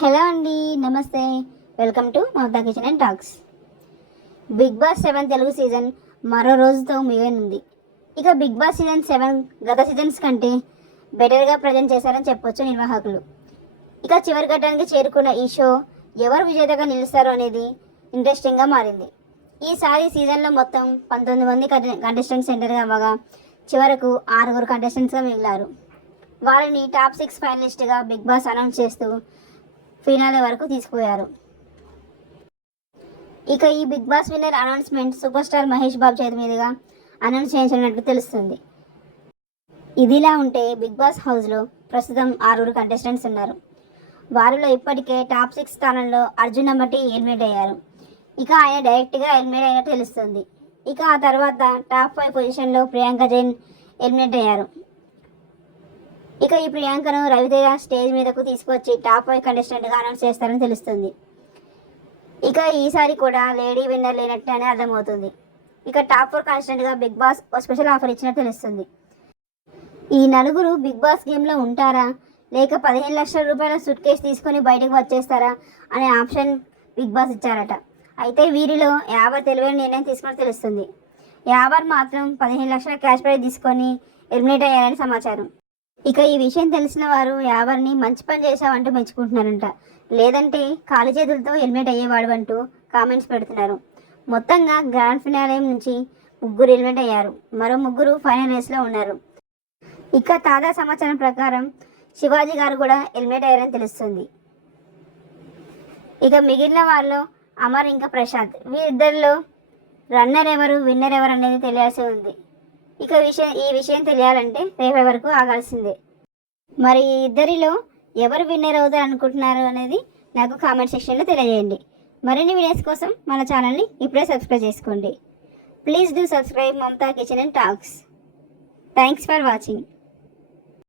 Hello అండి, నమస్తే. Welcome to Mamata kitchen and talks. Bigg Boss 7 Telugu season మరో రోజుతో మిగనుంది. ఇక బిగ్ బాస్ సీజన్ 7 గత సీజన్స్ కంటే బెటర్గా ప్రజెంట్ చేశారని చెప్పొచ్చు నిర్వాహకులు. ఇక చివరి ఘట్టానికి చేరుకున్న ఈ షో ఎవరు విజేతగా నిలుస్తారు అనేది ఇంట్రెస్టింగ్గా మారింది. ఈసారి సీజన్లో మొత్తం 19 మంది కంటెస్టెంట్స్ ఎంటర్ అవ్వగా చివరకు 6 కంటెస్టెంట్స్గా మిగిలారు. వారిని టాప్ 6 ఫైనలిస్ట్గా బిగ్ బాస్ అనౌన్స్ చేస్తూ ఫినాలే వరకు తీసుకుపోయారు. ఇక ఈ Bigg Boss winner announcement super star Mahesh Babu చేతి మీదుగా అనౌన్స్ చేయించినట్టు తెలుస్తుంది. ఇదిలా ఉంటే బిగ్ బాస్ హౌస్లో ప్రస్తుతం 6 కంటెస్టెంట్స్ ఉన్నారు. వారిలో ఇప్పటికే టాప్ 6 స్థానంలో అర్జున్ అమ్మటి ఎలిమినేట్ అయ్యారు. ఇక ఆయన డైరెక్ట్గా ఎలిమినేట్ అయినట్టు తెలుస్తుంది. ఇక ఆ తర్వాత టాప్ 5 పొజిషన్లో ప్రియాంక జైన్ ఎలిమినేట్ అయ్యారు. ఇక ఈ ప్రియాంకను రవితేజ స్టేజ్ మీదకు తీసుకొచ్చి టాప్ 5 కంటెస్టెంట్గా అనౌన్స్ చేస్తారని తెలుస్తుంది. ఇక ఈసారి కూడా లేడీ విన్నర్ లేనట్టు అర్థమవుతుంది. ఇక టాప్ 4 కంటెస్టెంట్గా బిగ్ బాస్ ఓ స్పెషల్ ఆఫర్ ఇచ్చినట్టు తెలుస్తుంది. ఈ నలుగురు బిగ్ బాస్ గేమ్లో ఉంటారా, లేక 15 లక్షల రూపాయల సూట్ కేసు తీసుకొని బయటకు వచ్చేస్తారా అనే ఆప్షన్ బిగ్ బాస్ ఇచ్చారట. అయితే వీరిలో యావర్ తెలివైన నిర్ణయం తీసుకుని తెలుస్తుంది. యావర్ మాత్రం 15 లక్షల క్యాష్ ప్రైజ్ తీసుకొని ఎలిమినేట్ అయ్యారని సమాచారం. ఇక ఈ విషయం తెలిసిన వారు యావర్ని మంచి పని చేశావంటూ మెచ్చుకుంటున్నారంట. లేదంటే ఖాళీ చేతులతో ఎలిమినేట్ అయ్యేవాడు అంటూ కామెంట్స్ పెడుతున్నారు. మొత్తంగా గ్రాండ్ ఫినాలే నుంచి 3 ఎలిమినేట్ అయ్యారు. మరో 3 ఫైనల్ రేస్లో ఉన్నారు. ఇక తాజా సమాచారం ప్రకారం శివాజీ గారు కూడా ఎలిమినేట్ అయ్యారని తెలుస్తుంది. ఇక మిగిలిన వాళ్ళు అమర్ ఇంకా ప్రశాంత్, వీరిద్దరిలో రన్నర్ ఎవరు విన్నర్ ఎవరు అనేది తెలియాల్సి ఉంది. ఇక ఈ విషయం తెలియాలంటే రేపటి వరకు ఆగాల్సిందే. మరి ఈ ఇద్దరిలో ఎవరు విన్నర్ అవుతారు అనుకుంటున్నారు అనేది నాకు కామెంట్ సెక్షన్లో తెలియజేయండి. మరిన్ని వీడియోస్ కోసం మన ఛానల్ని ఇప్పుడే సబ్స్క్రైబ్ చేసుకోండి. Please do subscribe Mamata kitchen and talks. Thanks for watching.